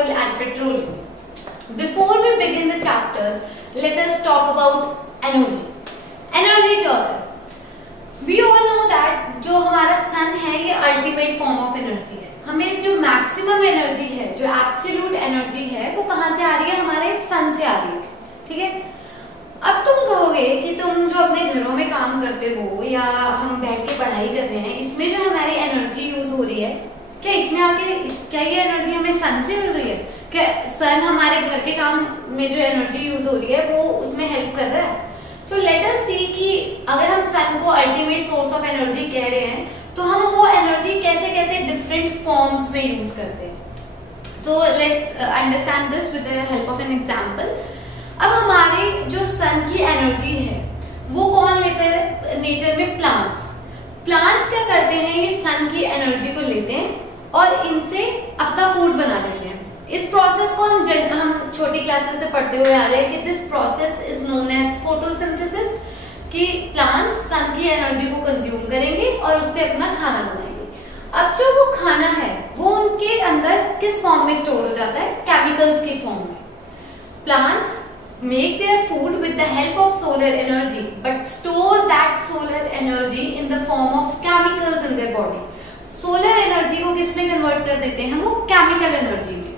coal and petroleum. Before we begin the chapter, let us talk about energy. Energy क्या होता है? We all know that जो हमारा सन है ये अल्टीमेट फॉर्म ऑफ एनर्जी है. हमें जो मैक्सिमम एनर्जी है, जो एब्सोल्यूट एनर्जी है, वो कहाँ से आ रही है? हमारे सन से आ रही है. ठीक है. अब तुम कहोगे कि तुम जो अपने घरों में काम करते हो या हम बैठ के पढ़ाई कर रहे हैं, इसमें जो हमारी एनर्जी यूज हो रही है, क्या इसमें आके क्या ये एनर्जी हमें सन से मिल रही है? क्या सन हमारे घर के काम में जो एनर्जी यूज हो रही है वो उसमें हेल्प कर रहा है? सो लेट अस सी कि अगर हम सन को अल्टीमेट सोर्स ऑफ एनर्जी कह रहे हैं तो हम वो एनर्जी कैसे कैसे डिफरेंट फॉर्म्स में यूज करते हैं. तो let's understand this with the help of an example. अब हमारे जो सन की एनर्जी है वो कौन लेते हैं नेचर में? प्लांट्स. प्लांट्स क्या करते हैं? ये सन की एनर्जी को लेते हैं और इनसे अपना फूड बना लेते हैं. इस प्रोसेस को हम छोटी क्लासेस से पढ़ते हुए आ रहे हैं कि this process is known as photosynthesis, कि प्लांट्स सन की एनर्जी को कंज्यूम करेंगे और उससे अपना खाना बनाएंगे. अब जो वो खाना है वो उनके अंदर किस फॉर्म में स्टोर हो जाता है? केमिकल्स की फॉर्म में. Plants make their food with the help of solar energy but store that solar energy in the form of chemicals in their body. Solar energy को किस में कन्वर्ट कर देते हैं? वो केमिकल एनर्जी में.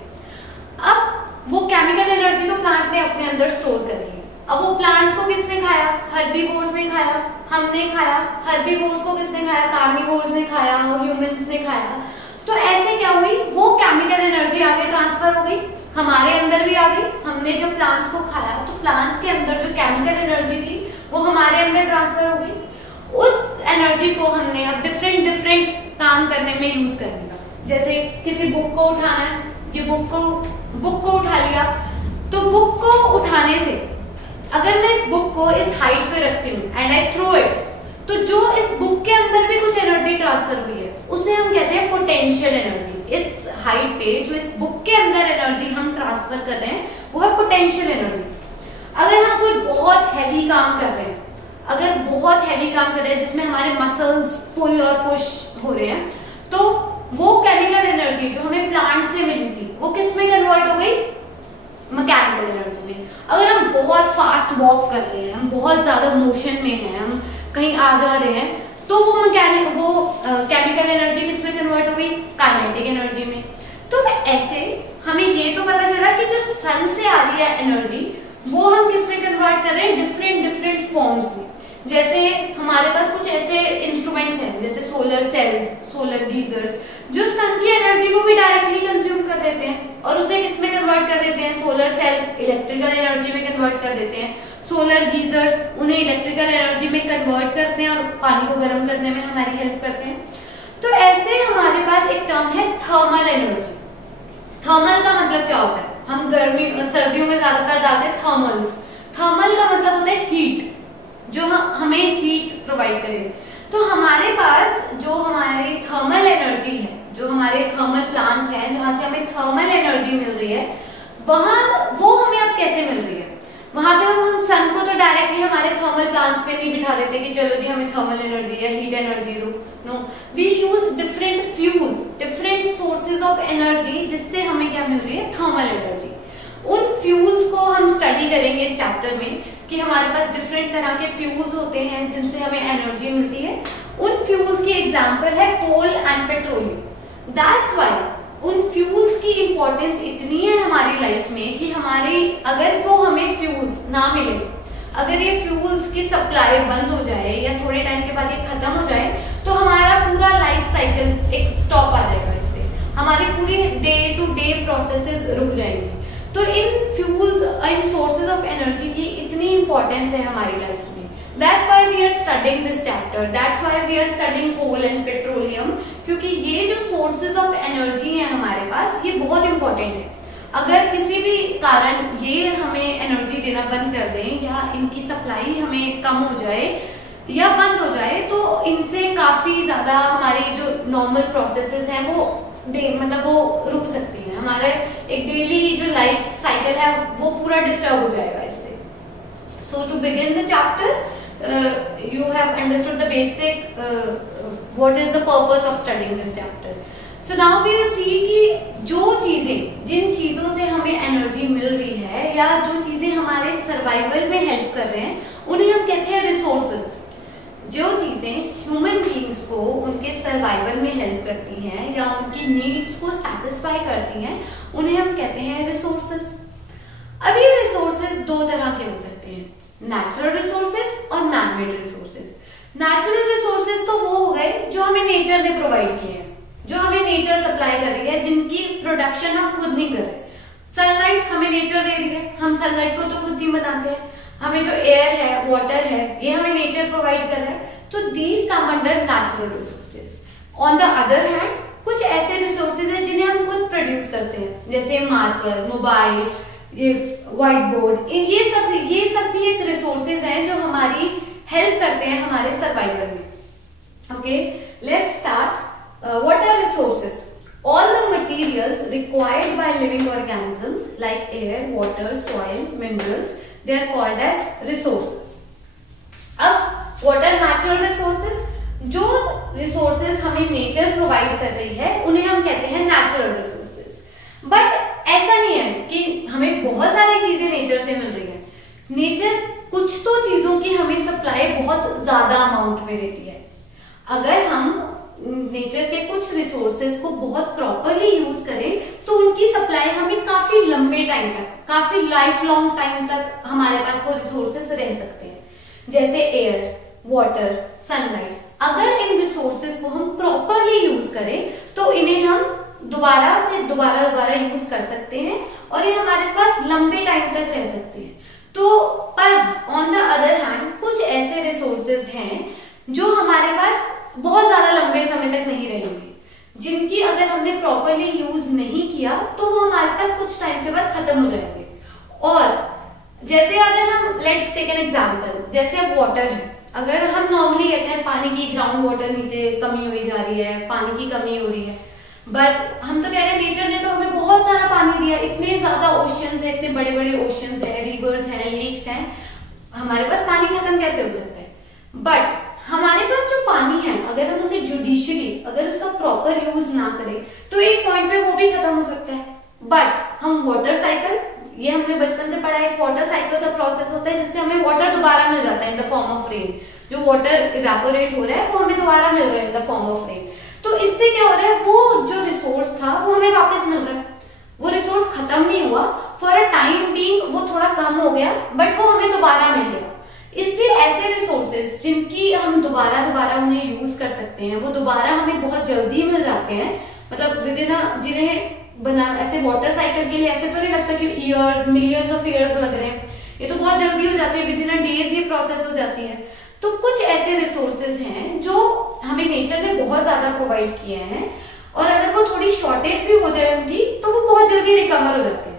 अब वो केमिकल एनर्जी तो प्लांट ने अपने अंदर स्टोर कर ली. अब वो प्लांट्स को किसने खाया? हर्बीवोर्स ने खाया, हमने खाया. हर्बीवोर्स को किसने खाया? कार्निवोर्स ने खाया, ह्यूमंस ने खाया. तो ऐसे क्या हुई? वो केमिकल एनर्जी आगे ट्रांसफर हो गई, हमारे अंदर भी आ गई. हमने जब प्लांट्स को खाया तो प्लांट्स के अंदर जो केमिकल एनर्जी थी वो हमारे अंदर ट्रांसफर हो गई. उस एनर्जी को हमने अब डिफरेंट काम करने में यूज करने का. जैसे किसी बुक को उठाना है, ये बुक को उठा लिया, तो बुक को उठाने से अगर मैं इस बुक को इस हाइट पे रखती हूँ एंड आई थ्रो इट, तो जो इस बुक के अंदर भी कुछ एनर्जी ट्रांसफर हुई है उसे हम कहते हैं पोटेंशियल एनर्जी. इस हाइट पे जो इस बुक के अंदर एनर्जी हम ट्रांसफर कर रहे हैं वो है पोटेंशियल एनर्जी. अगर हम कोई बहुत हैवी काम कर रहे हैं, अगर बहुत हैवी काम कर रहे हैं जिसमें हमारे मसल्स पुल और पुश हो रहे हैं, तो वो केमिकल एनर्जी जो हमें प्लांट से मिली थी वो किस में कन्वर्ट हो गई? मैकेनिकल एनर्जी में. अगर हम बहुत फास्ट वॉक कर रहे हैं, हम बहुत ज्यादा मोशन में हैं, हम कहीं आ जा रहे हैं, तो वो केमिकल एनर्जी किस में कन्वर्ट हो गई? काइनेटिक एनर्जी में. तो ऐसे हमें ये तो पता चला कि जो सन से आ रही है एनर्जी वो हम किस में कन्वर्ट कर रहे हैं? डिफरेंट फॉर्म्स में. जैसे हमारे पास कुछ ऐसे इंस्ट्रूमेंट्स हैं जैसे सोलर सेल्स, सोलर गीजर्स, जो सन की एनर्जी को भी डायरेक्टली कंज्यूम कर देते हैं और उसे किस में कन्वर्ट कर देते हैं? सोलर सेल्स इलेक्ट्रिकल एनर्जी में कन्वर्ट कर देते हैं. सोलर गीजर्स उन्हें इलेक्ट्रिकल एनर्जी में कन्वर्ट करते हैं और पानी को गर्म करने में हमारी हेल्प करते हैं. तो ऐसे हमारे पास एक टर्म है थर्मल एनर्जी. थर्मल का मतलब क्या होता है? हम सर्दियों में ज्यादातर डालते हैं थर्मल्स. थर्मल का मतलब होता है हीट, जो हमें हीट प्रोवाइड करे. तो हमारे पास जो हमारी थर्मल एनर्जी है, जो हमारे थर्मल प्लांट्स हैं जहां से हमें थर्मल एनर्जी मिल रही है, वहां वो हमें अब कैसे मिल रही है? वहां पे हम सन को तो डायरेक्टली हमारे थर्मल प्लांट्स पे नहीं बिठा देते कि चलो जी हमें थर्मल एनर्जी या हीट एनर्जी दो. No, we use different fuels, different sources of energy जिससे हमें क्या मिल रही है? Thermal energy. उन फ्यूल्स को हम स्टडी करेंगे इस चैप्टर में कि हमारे पास डिफरेंट तरह के फ्यूल्स होते हैं जिनसे हमें एनर्जी मिलती है. उन फ्यूल्स की एग्जांपल है coal and petroleum. That's why उन फ्यूल्स की इंपॉर्टेंस इतनी है हमारी लाइफ में कि अगर वो हमें फ्यूल्स ना मिले, अगर ये फ्यूल्स की सप्लाई बंद हो जाए या थोड़े टाइम के बाद ये खत्म हो जाए, तो हमारा पूरा लाइफ साइकिल एक स्टॉप आ जाएगा. इस पे हमारी पूरी डे टू डे प्रोसेसेस रुक जाएंगी. तो इन फ्यूल्स, इन सोर्सेज ऑफ एनर्जी की इतनी इंपॉर्टेंस है हमारी लाइफ में. That's why we are studying this chapter. That's why we are studying coal and petroleum. क्योंकि ये जो sources of energy हैं हमारे पास, ये बहुत important है. अगर किसी भी कारण ये हमें एनर्जी देना बंद कर दें या इनकी सप्लाई हमें कम हो जाए या बंद हो जाए, तो इनसे काफी ज्यादा हमारी जो नॉर्मल प्रोसेसेस हैं वो रुक सकती हैं. हमारे एक डेली जो लाइफ साइकिल है वो पूरा डिस्टर्ब हो जाएगा इससे. So to begin the chapter, you have understood the basic what is the purpose of studying this chapter. So now we will see कि जिन चीजों सर्वाइवल में हेल्प कर रहे हैं उन्हें हम कहते हैं रिसोर्सेज। जो चीजें ह्यूमन बीइंग्स को उनके सर्वाइवल में हेल्प करती हैं या उनकी नीड्स को सेटिस्फाई करती हैं उन्हें हम कहते हैं रिसोर्सेज। अब ये रिसोर्सेज दो तरह के हो सकते हैं, नेचुरल रिसोर्सेज और man made resources. Natural resources तो वो हो गए जो हमें नेचर ने प्रोवाइड किए हैं, जो हमें नेचर सप्लाई कर रही है, जिनकी प्रोडक्शन हम खुद नहीं कर रहे। सनलाइट हमें नेचर दे रही है, हम सनलाइट को तो खुद नहीं बनाते हैं। हमें जो एयर है, वाटर है, ये हमें नेचर प्रोवाइड कर रहा है, तो these come under natural resources. On the other hand कुछ ऐसे रिसोर्सेज हैं जिन्हें हम खुद प्रोड्यूस करते हैं, जैसे मार्कर, मोबाइल, ये व्हाइट बोर्ड, ये सब भी एक रिसोर्सेज हैं जो हमारी हेल्प करते हैं हमारे सर्वाइवल में। Okay, let's start. What are resources? All the materials required by living organisms like air, water, soil, minerals, they are called as resources. अब what are natural resources? जो resources हमें nature provide कर रही है उन्हें हम कहते हैं natural resources. But ऐसा नहीं है कि हमें बहुत सारी चीजें nature से मिल रही है। Nature कुछ तो चीजों की हमें सप्लाई बहुत ज्यादा अमाउंट में देती है। अगर हम नेचर के कुछ रिसोर्सेज को बहुत प्रॉपरली यूज करें तो उनकी सप्लाई हमें काफी लंबे टाइम तक, काफी लाइफ लॉन्ग टाइम तक हमारे पास वो रिसोर्सेज रह सकते हैं, जैसे एयर, वाटर, सनलाइट। अगर इन रिसोर्सेज को हम प्रॉपरली यूज करें तो इन्हें हम दोबारा यूज कर सकते हैं और ये हमारे पास लंबे टाइम तक रह सकते हैं। तो पर ऑन द अदर हैंड कुछ ऐसे रिसोर्सेज हैं जो हमारे पास बहुत ज्यादा लंबे समय तक नहीं रहेंगे, जिनकी अगर हमने प्रॉपरली यूज नहीं किया तो वो हमारे पास कुछ टाइम के बाद खत्म हो जाएंगे। और जैसे अगर हम लेट्स टेक एन एग्जांपल, जैसे अब वाटर है, अगर हम नॉर्मली कहते हैं पानी की ग्राउंड वाटर नीचे कमी हुई जा रही है, पानी की कमी हो रही है, बट हम तो कह रहे हैं नेचर ने तो हमें बहुत सारा पानी दिया, इतने ज्यादा ओशियंस है, इतने बड़े बड़े ओशियंस है, रिवर्स है, लेक्स हैं, हमारे पास पानी खत्म कैसे हो सकता है? बट हमारे पास जो पानी है अगर हम उसे जुडिशियली, अगर उसका प्रॉपर यूज ना करें तो एक पॉइंट पे वो भी खत्म हो सकता है। बट हम वाटर साइकिल, ये हमने बचपन से पढ़ा है, वाटर साइकिल का प्रोसेस होता है जिससे हमें वाटर दोबारा मिल जाता है in the form of rain. जो वाटर इवेपोरेट हो रहा है वो हमें दोबारा मिल रहा है in the form of rain. तो इससे क्या हो रहा है, वो जो रिसोर्स था वो हमें वापस मिल रहा है, वो रिसोर्स खत्म नहीं हुआ, फॉर अ टाइम बीइंग वो थोड़ा कम हो गया बट वो हमें दोबारा मिल गया। इसलिए ऐसे रिसोर्सेज जिनकी हम दोबारा उन्हें यूज कर सकते हैं, वो दोबारा हमें बहुत जल्दी मिल जाते हैं, मतलब जिन्हें बना ऐसे वाटर साइकिल के लिए ऐसे तो नहीं लगता कि इयर्स, मिलियंस ऑफ इयर्स लग रहे हैं, ये तो बहुत जल्दी हो जाते हैं, विद इन अ डेज ये प्रोसेस हो जाती है। तो कुछ ऐसे रिसोर्सेज हैं जो हमें नेचर ने बहुत ज्यादा प्रोवाइड किए हैं और अगर वो थोड़ी शॉर्टेज भी हो जाए उनकी तो वो बहुत जल्दी रिकवर हो जाते हैं।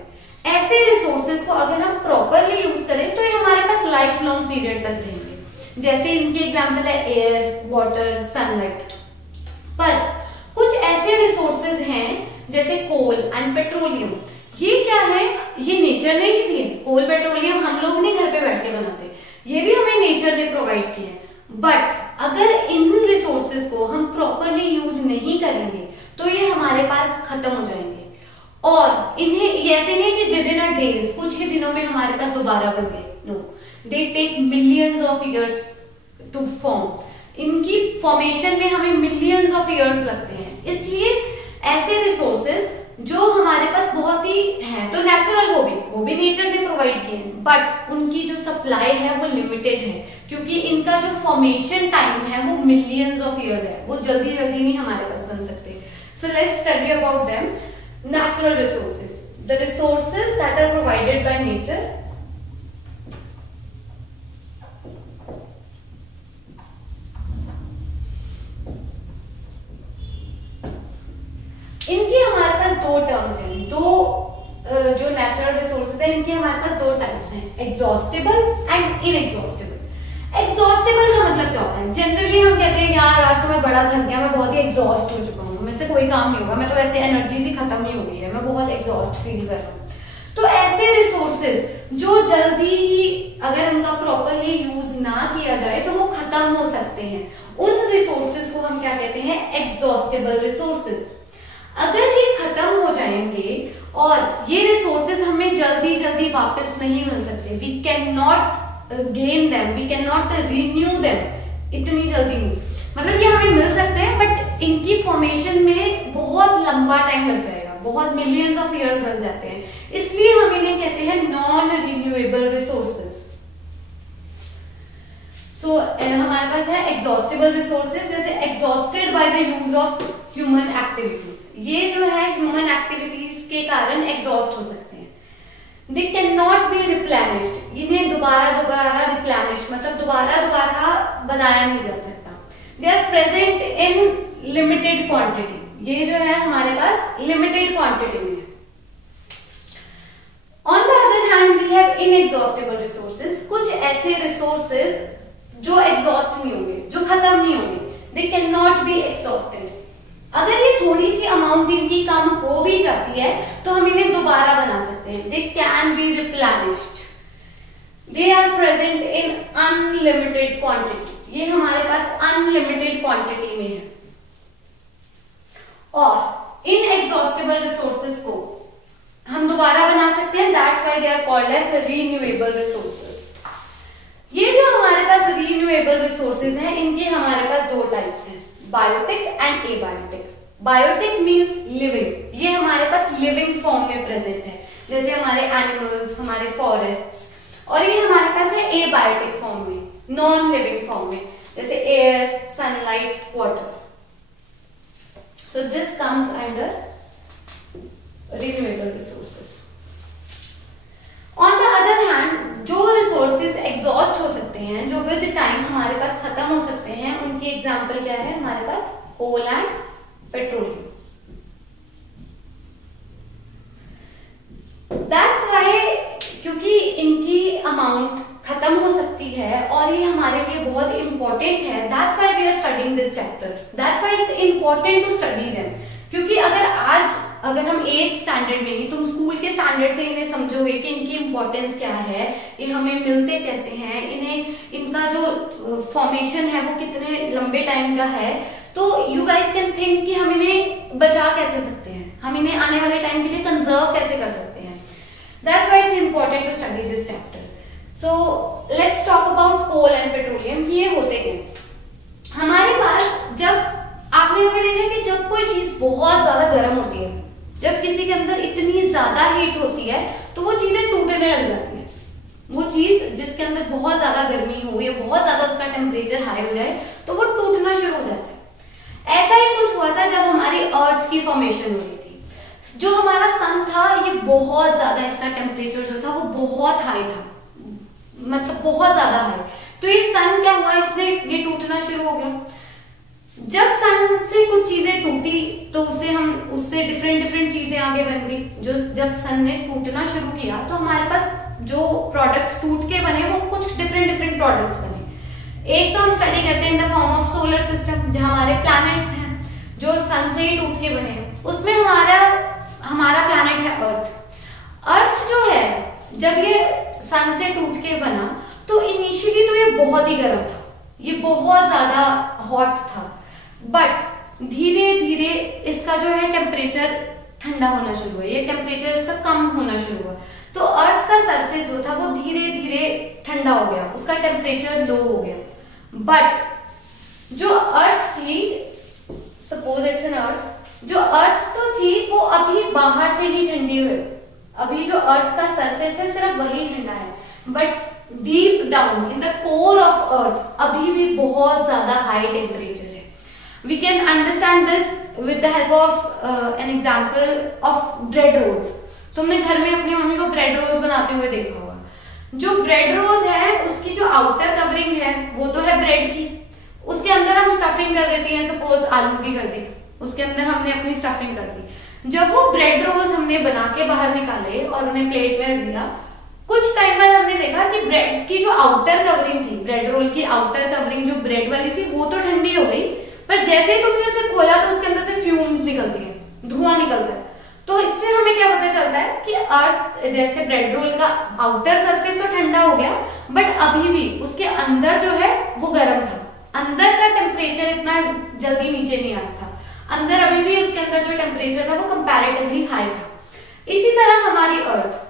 ऐसे रिसोर्सेज को अगर हम प्रॉपरली यूज करें तो ये हमारे पास लाइफ लॉन्ग पीरियड तक रहेंगे। जैसे इनके एग्जांपल है एयर, वाटर, सनलाइट। पर कुछ ऐसे रिसोर्सेज हैं जैसे कोल एंड पेट्रोलियम। ये क्या है, ये नेचर ने ही दिए। कोल, पेट्रोलियम हम लोग नहीं घर पे बैठ के बनाते, ये भी हमें नेचर ने प्रोवाइड किए हैं। बट अगर इन रिसोर्सेज को हम प्रॉपरली यूज नहीं करेंगे तो ये हमारे पास खत्म हो जाएंगे और इन्हें ऐसे नहीं कि विद इन अ डेज, कुछ ही दिनों में हमारे पास दोबारा बन गए। No, they take millions of years to form. इनकी फॉर्मेशन में हमें मिलियंस ऑफ इयर्स लगते हैं। इसलिए ऐसे रिसोर्सेज जो हमारे पास बहुत ही है तो नेचुरल, वो भी नेचर ने प्रोवाइड किए हैं, बट उनकी जो सप्लाई है वो लिमिटेड है क्योंकि इनका जो फॉर्मेशन टाइम है वो मिलियंस ऑफ इयर्स है, वो जल्दी नहीं हमारे पास बन सकते। So let's study about them. Natural resources, the resources that are provided by nature. इनके हमारे पास दो टर्म्स हैं, जो नेचुरल रिसोर्सेज है इनके हमारे पास दो टाइप्स हैं, एग्जॉस्टेबल एंड इनएग्जॉस्टेबल। एग्जॉस्टेबल का मतलब क्या होता है? जनरली हम कहते हैं यार आज तो मैं बड़ा थक गया, मैं बहुत ही एग्जॉस्ट हो चुका हूँ, मेरे से कोई काम नहीं होगा, मैं तो ऐसे एनर्जी सी खत्म ही हो गई है, मैं बहुत एग्जॉस्ट फील कर रहा हूँ। तो ऐसे रिसोर्सेज जो जल्दी ही अगर उनका प्रॉपरली यूज ना किया जाए तो वो खत्म हो सकते हैं, उन रिसोर्सेज को हम क्या कहते हैं? Exhaustible resources. अगर ये खत्म हो जाएंगे और ये रिसोर्सेज हमें हमें जल्दी जल्दी वापस नहीं मिल सकते। We cannot gain them, we cannot renew them इतनी जल्दी नहीं। मतलब ये हमें मिल सकते हैं बट इनकी फॉर्मेशन में बहुत लंबा टाइम लग जाएगा, बहुत मिलियंस ऑफ ईयर्स लग जाते हैं, इसलिए हम इन्हें कहते हैं नॉन रिन्यूएबल रिसोर्सेज। सो हमारे पास है एग्जॉस्टेबल रिसोर्सेज, जैसे exhausted by the use of human activities. ये जो है ह्यूमन एक्टिविटीज के कारण एग्जॉस्ट हो सकते हैं। They cannot be replenished, इन्हें दोबारा रिप्लेनिश मतलब दोबारा बनाया नहीं जा सकता। They are present in limited quantity, ये जो है हमारे पास लिमिटेड क्वांटिटी में है। On the other hand we have inexhaustible resources, कुछ ऐसे रिसोर्सेज जो एग्जॉस्ट नहीं होंगे, जो खत्म नहीं होंगे, दे कैन नॉट बी एग्जॉस्टेड। अगर ये थोड़ी सी अमाउंट इनकी कम हो भी जाती है तो हम इन्हें दोबारा बना सकते हैं। They can be replenished, they are present in unlimited quantity, ये हमारे पास अनलिमिटेड क्वांटिटी में है। और इनएग्जॉस्टेबल रिसोर्सेज को हम दोबारा बना सकते हैं, that's why they are called as renewable resources. ये जो हमारे पास रिन्यूएबल रिसोर्सेज हैं, इनके हमारे पास दो टाइप्स हैं, biotic and abiotic. Biotic means living, ये हमारे पास लिविंग फॉर्म में प्रेजेंट है, जैसे हमारे एनिमल्स, हमारे फॉरेस्ट्स। और ये हमारे पास है एबायोटिक फॉर्म में, नॉन लिविंग फॉर्म में, जैसे air, sunlight, water. So this comes under renewable resources. On the other hand, जो रिसोर्सेज एग्जॉस्ट हो सकते हैं, जो विद टाइम हमारे पास खत्म हो सकते हैं, उनकी एग्जांपल क्या है हमारे पास, कोल एंड पेट्रोलियम। दैट्स व्हाई, क्योंकि इनकी अमाउंट खत्म हो सकती है और ये हमारे लिए बहुत इंपॉर्टेंट है, that's why we are studying this chapter, that's why it's important to study them. क्योंकि अगर हम 8th स्टैंडर्ड में ही, तुम स्कूल के स्टैंडर्ड से इन्हें समझोगे कि इनकी इंपॉर्टेंस क्या है, ये हमें मिलते कैसे हैं, इनका जो फॉर्मेशन है वो कितने लंबे टाइम का है, तो यू गाइस कैन थिंक कि हम इन्हें बचा कैसे सकते हैं, हम इन्हें आने वाले टाइम के लिए कंजर्व कैसे कर सकते हैं। That's why it's important to study this chapter. So let's talk about coal and petroleum. ये होते हैं हमारे पास, जब आपने कभी देखा कि जब कोई चीज बहुत ज्यादा गर्म होती है, जब किसी के अंदर इतनी ज्यादा हीट होती है तो वो चीजें टूटने लग जाती हैं। वो चीज जिसके अंदर बहुत ज्यादा गर्मी हो या बहुत ज्यादा उसका टेम्परेचर हाई हो जाए तो वो टूटना शुरू हो जाता है। ऐसा ही कुछ हुआ था जब हमारी अर्थ की फॉर्मेशन हो रही थी। जो हमारा सन था, ये बहुत ज्यादा, इसका टेम्परेचर जो था वो बहुत हाई था, मतलब बहुत ज्यादा हाई। तो ये सन क्या हुआ, इसने ये टूटना शुरू हो गया। जब सन से कुछ चीजें टूटी तो उससे डिफरेंट चीजें आगे बन गई। जब सन ने टूटना शुरू किया तो हमारे पास जो प्रोडक्ट्स टूट के बने वो कुछ डिफरेंट प्रोडक्ट्स बने। एक तो हम स्टडी करते हैं in the form of solar system, जहां हमारे प्लैनेट्स हैं जो सन से ही टूट के बने हैं। उसमें हमारा प्लैनेट है अर्थ। अर्थ जो है, जब ये सन से टूट के बना तो इनिशियली तो ये बहुत ही गर्म था, ये बहुत ज्यादा हॉट था, बट धीरे धीरे इसका जो है टेम्परेचर ठंडा होना शुरू हुआ, ये टेम्परेचर इसका कम होना शुरू हुआ। तो अर्थ का सरफेस जो था वो धीरे धीरे ठंडा हो गया, उसका टेम्परेचर लो हो गया। बट जो अर्थ थी, सपोज इट्स एन अर्थ, जो अर्थ तो थी वो अभी बाहर से ही ठंडी हुई। अभी जो अर्थ का सरफेस है सिर्फ वही ठंडा है, but deep down in the core of earth अभी भी बहुत ज्यादा हाई टेम्परेचर है। We can understand this with the help of an example of bread rolls. तुमने घर में अपनी मम्मी को ब्रेड रोल्स बनाते हुए देखा होगा। जो ब्रेड रोल्स है उसकी जो आउटर कवरिंग है वो तो है ब्रेड की, उसके अंदर हम स्टफिंग कर देते हैं, सपोज आलू की कर दी, उसके अंदर हमने अपनी स्टफिंग कर दी। जब वो ब्रेड रोल्स हमने बना के बाहर निकाले और उन्हें प्लेट में रख दिया, कुछ टाइम बाद हमने देखा कि ब्रेड की जो आउटर कवरिंग थी, ब्रेड रोल की आउटर कवरिंग जो ब्रेड वाली थी वो तो ठंडी हो गई, पर जैसे ही तुमने उसे खोला तो उसके अंदर से फ्यूम्स निकलती हैं, धुआं निकलता है। तो इससे हमें क्या पता चलता है कि अर्थ, जैसे ब्रेड रोल का आउटर सरफेस तो ठंडा हो गया, बट अभी भी उसके अंदर जो है वो गर्म था। अंदर का टेम्परेचर इतना जल्दी नीचे नहीं आया था, अंदर अभी भी उसके अंदर जो टेम्परेचर था वो कंपैरेटिवली हाई था। इसी तरह हमारी अर्थ,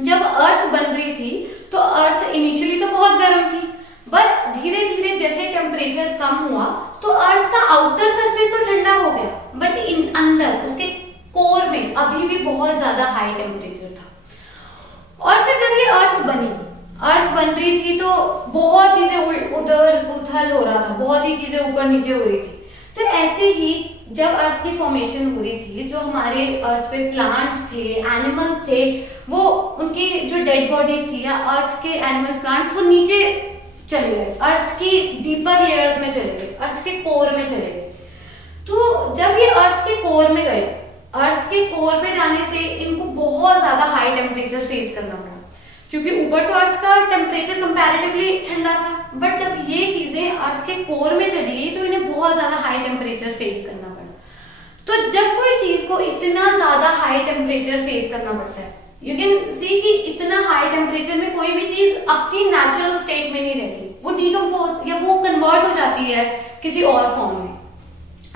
जब अर्थ बन रही थी तो अर्थ इनिशियली तो बहुत गर्म थी, बट धीरे धीरे जैसे टेम्परेचर कम हुआ तो अर्थ का आउटर सरफेस तो ठंडा हो गया, बट इन अंदर उसके कोर में अभी भी बहुत ज्यादा हाई टेम्परेचर था। और फिर जब ये अर्थ बन रही थी तो बहुत चीजें उधर उथल हो रहा था, बहुत ही चीजें ऊपर नीचे हो रही थी। तो ऐसे ही जब अर्थ की फॉर्मेशन हो रही थी, जो हमारे अर्थ पे प्लांट्स थे, एनिमल्स थे, वो उनकी जो डेड बॉडीज थी या अर्थ के एनिमल्स प्लांट्स वो नीचे चले गए, अर्थ की डीपर लेयर्स में चले गए, अर्थ के कोर में चले गए। तो जब ये अर्थ के कोर में गए, अर्थ के कोर पे जाने से इनको बहुत ज्यादा हाई टेम्परेचर फेस करना पड़ा, क्योंकि ऊपर तो अर्थ का टेम्परेचर कंपैरेटिवली ठंडा था, बट जब ये चीजें अर्थ के कोर में चली गई तो इन्हें बहुत ज्यादा हाई टेम्परेचर फेस करना पड़ा। तो जब कोई चीज को इतना ज्यादा हाई टेम्परेचर फेस करना पड़ता है, यू कैन सी कि इतना हाई टेम्परेचर में कोई भी चीज अपनी नेचुरल स्टेट में नहीं रहती, वो डिकम्पोज या वो कन्वर्ट हो जाती है किसी और फॉर्म में।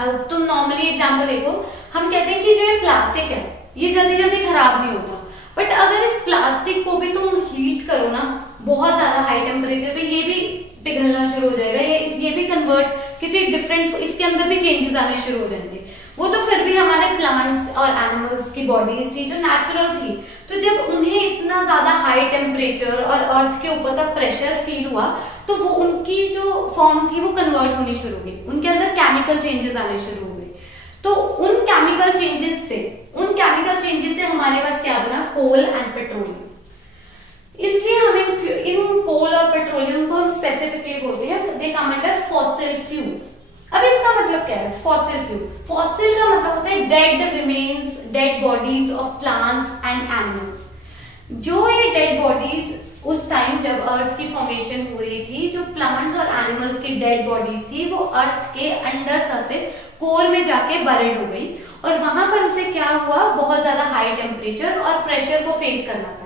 अब तुम नॉर्मली एग्जांपल देखो, हम कहते हैं कि जो ये प्लास्टिक है ये जल्दी जल्दी खराब नहीं होता, बट अगर इस प्लास्टिक को भी तुम हीट करो ना बहुत ज्यादा हाई टेम्परेचर पे, ये भी पिघलना शुरू हो जाएगा, ये भी कन्वर्ट किसी डिफरेंट, इसके अंदर भी चेंजेस आने शुरू हो जाएंगे। वो तो फिर भी हमारे प्लांट्स और एनिमल्स की बॉडीज थी जो नेचुरल थी, तो जब उन्हें इतना ज्यादा हाई टेम्परेचर और अर्थ के ऊपर का प्रेशर फील हुआ तो वो उनकी जो फॉर्म थी वो कन्वर्ट होनी शुरू हो गई, उनके अंदर केमिकल चेंजेस आने शुरू हो गए। तो उन केमिकल चेंजेस से हमारे पास क्या बना, कोल एंड पेट्रोलियम। इसलिए हमें इन कोल और पेट्रोलियम को हम स्पेसिफिकली बोलते हैं दे कम अंडर फॉसिल फ्यूल्स। अब इसका मतलब क्या है, फॉसिल फ्यूल्स? फॉसिल का मतलब होता है dead remains, dead bodies of plants and animals. जो ये डेड बॉडीज उस टाइम जब अर्थ की फॉर्मेशन हो रही थी, जो प्लांट्स और एनिमल्स की डेड बॉडीज थी वो अर्थ के अंडर सरफेस कोर में जाके बरेड हो गई, और वहां पर उसे क्या हुआ, बहुत ज्यादा हाई टेम्परेचर और प्रेशर को फेस करना पड़ा।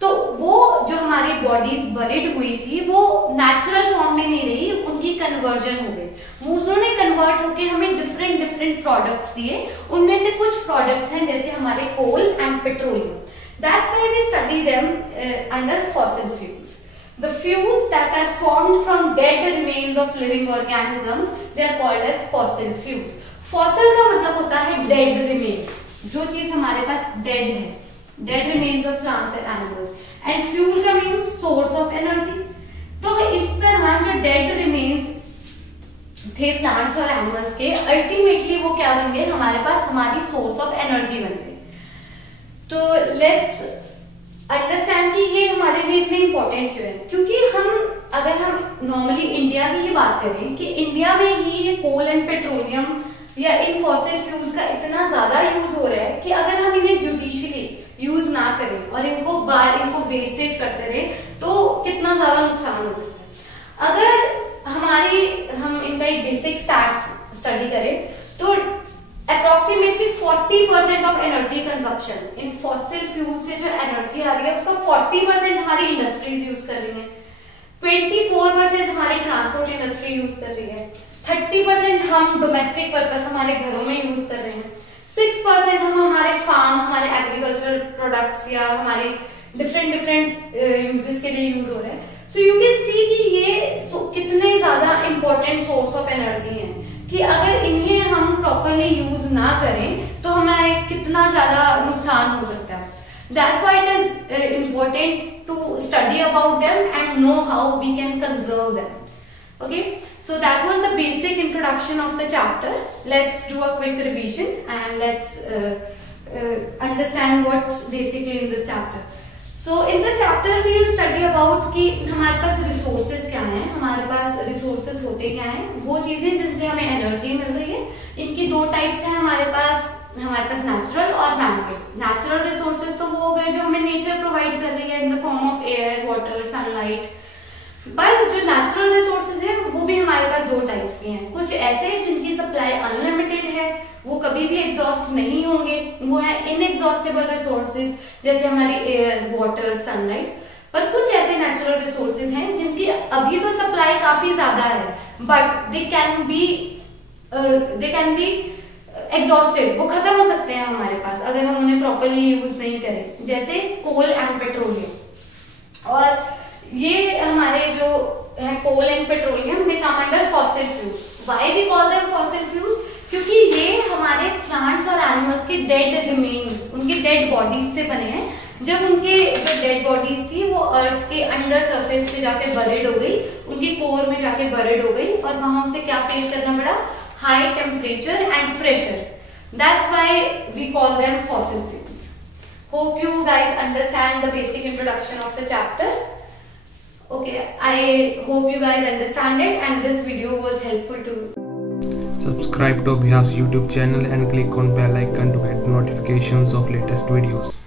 तो वो जो हमारी बॉडीज बरेड हुई थी वो नेचुरल फॉर्म में नहीं रही, उनकी कन्वर्जन हो गई। उन्होंने कन्वर्ट होके हमें डिफरेंट डिफरेंट प्रोडक्ट्स दिए, उनमें से कुछ प्रोडक्ट्स हैं जैसे हमारे coal and petroleum. That's why we study them under fossil fuels. The fuels that are formed from dead remains of living organisms, they are called as fossil fuels. Fossil का मतलब होता है dead remain, जो चीज हमारे पास dead है, dead remains of plants and animals. And fuel का means source of energy. तो इस तरह जो dead remains थे plants और animals के, ultimately वो क्या बन गए, हमारे पास हमारी source of energy बन गए। तो लेट्स अंडरस्टैंड कि ये हमारे लिए इतने इंपॉर्टेंट क्यों है, क्योंकि अगर हम नॉर्मली इंडिया में ही बात करें कि इंडिया में ही ये कोल एंड पेट्रोलियम या इन फॉसिल फ्यूल्स का इतना ज्यादा यूज हो रहा है कि अगर हम इन्हें जुडिशियली यूज ना करें और इनको वेस्टेज करते रहे तो कितना ज्यादा नुकसान हो सकता है। अगर हम इनका एक बेसिक स्टैट्स स्टडी करें तो approximately 40% of energy consumption in fossil fuel से जो एनर्जी आ रही है उसका 40% हमारी इंडस्ट्रीज यूज कर रही है, 24% हमारी ट्रांसपोर्ट इंडस्ट्री यूज कर रही है, 30% हम डोमेस्टिक पर्पस हमारे घरों में यूज कर रहे हैं, 6% हम हमारे फार्म, हमारे एग्रीकल्चर प्रोडक्ट्स या हमारे डिफरेंट यूजेस के लिए यूज हो रहे हैं। सो यू कैन सी कि ये कितने ज्यादा इंपॉर्टेंट सोर्स ऑफ एनर्जी है कि अगर इन्हें हम प्रॉपरली यूज ना करें तो हमें कितना ज्यादा नुकसान हो सकता है। That's why it is important to study about them and know how we can conserve them. Okay, so that was the basic introduction of the chapter. Let's do a quick revision and let's understand what's basically in this chapter. So in this chapter we will study about कि हमारे पास resources क्या हैं, हमारे पास resources होते क्या हैं, वो चीजें जिनसे हमें एनर्जी मिल रही है। इनकी दो टाइप्स हैं हमारे पास नेचुरल और मैनमेड। नेचुरल रिसोर्सेज तो वो हो गए जो हमें नेचर प्रोवाइड कर रही है in the form of air, water, sunlight. पर जो नेचुरल रिसोर्सेज है वो भी हमारे पास दो टाइप्स के हैं, कुछ ऐसे जिनकी सप्लाई अनलिमिटेड है, वो कभी भी एग्जॉस्ट नहीं होंगे, वो है इनएग्जॉस्टेबल रिसोर्सेज जैसे हमारी एयर, वाटर, सनलाइट। पर कुछ ऐसे नेचुरल रिसोर्सेज हैं जिनकी अभी तो सप्लाई काफी ज्यादा है, but they can be exhausted, वो खत्म हो सकते हैं हमारे पास अगर हम उन्हें प्रॉपरली यूज नहीं करें, जैसे कोल एंड पेट्रोलियम। और ये हमारे जो है coal and petroleum, they come under fossil fuels. Why we call them fossil fuels? क्योंकि ये हमारे प्लांट्स और एनिमल्स के डेड रिमेन्स, उनके डेड बॉडीज से बने हैं। जब उनके जो डेड बॉडीज थी वो अर्थ के अंडर सरफेस पे जाके बरेड हो गई, उनके कोर में जाके बरेड हो गई, और वहां उसे क्या फेस करना पड़ा? High temperature and pressure. That's why we call them fossil fuels. Hope you guys understand the basic introduction of the chapter. Okay, I hope you guys understand it and this video was helpful to you. Subscribe to Abhyas YouTube channel and click on bell icon to get notifications of latest videos.